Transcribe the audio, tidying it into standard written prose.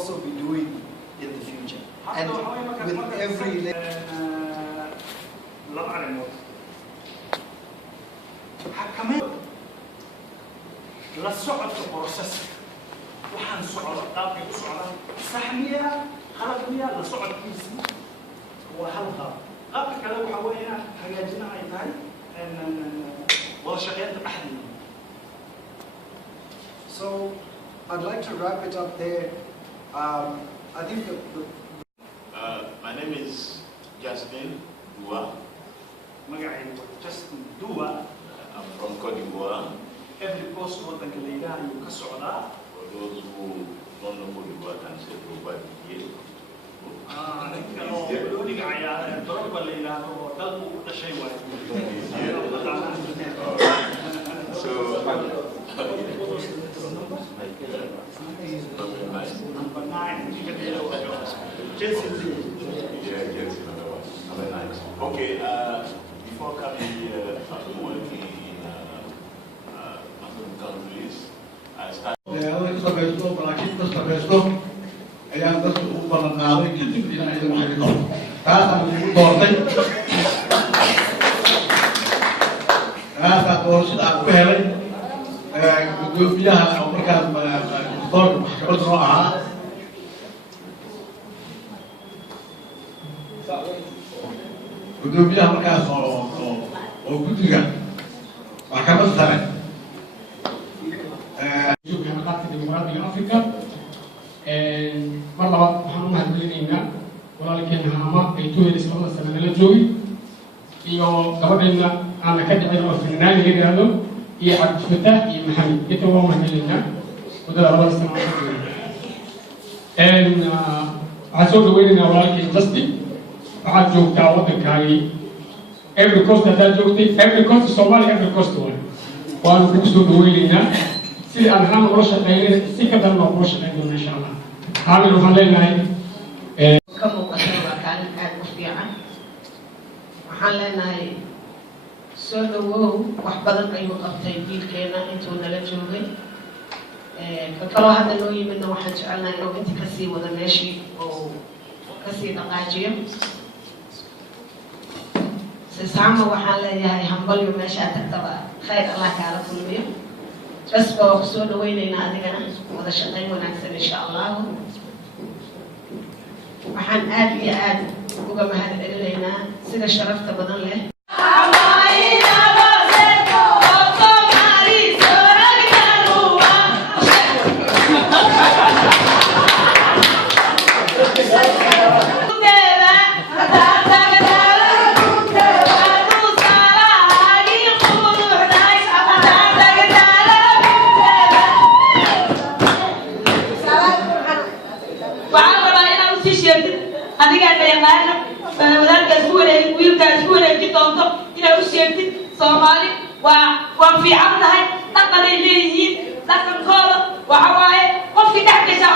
also be doing in the future. And with every la socodka processka waxaan socdo qaabkay u socdaan saxmiya qalabkiya la socodkiisa waa hal qaabka kale waxa weeyaan hagaajina ay tahay wada shaqeynta dhexdeeda. So I'd like to wrap it up there. I think my name is Justin Dua. magacaygu waa Justin Dua. I'm from Cote d'Ivoire. Every post wadanka la yidhaah ayuu ka socdaa. For those who don't know Cote d'Ivoire can say Drogba here. ninka oo dhigaya Drogba la yidhaahdo oo dalku u dhashay waaye. So number 9. Chelsea. Yeah, Chelsea number 9. Okay, before coming here, I've been working in Muslim countries. I started. ayaan dadka ugu balan qaaday kadib ilaa ay waxay noqon taasaan ugu doortay taasaan doorashada aan ku helay gudoomiyaha oo markaas doorka maxkamadda noo ahaa gudoomiyaha markaas oo guddiga maxkamadda sare dimuqraadiga Afrika mar labaad waxaan u mahadcelinaynaa walaalkeena Haama ay tuulaysa labada sano nala joogay iyo gabadheena aan ka dhicin oo fanaani la yiraahdo iyo Cabdi Fataax iyo Maxamed inta waa mahadcelinaynaa wadada labada sano waxaan soo dhaweynaynaa walaalkeen Justin waxaad joogtaa waddankaagii every coast haddaad joogtay every coast Soomaaliya every coast waanu kugu soo dhaweynaynaa si aan Haama ula shaqeynay si ka daran oo ula shaqeyn doono insha Allah عامل وحلينا كم مقدمة كان قاعد مشبيعة وحلينا سولو وحبذا أي مقطع جيل كنا أنتوا نلجوه ككلا هذا اللي منه واحد جعلنا إنه أنت كسي وذا ماشي أو كسي نقاجيم سامع وحلينا يهمبل يوم ماشي تكتب خير الله كعلى كل يوم بس بوصول ويننا أدينا وذا شقي ونكسر إن شاء الله وحن آدي وقام هذا إلينا سيد الشرف تبضل له Somali waa fiican tahay dhaqan ay leeyihiin dhaqankooda waxa waaye qofkii dhexdiisa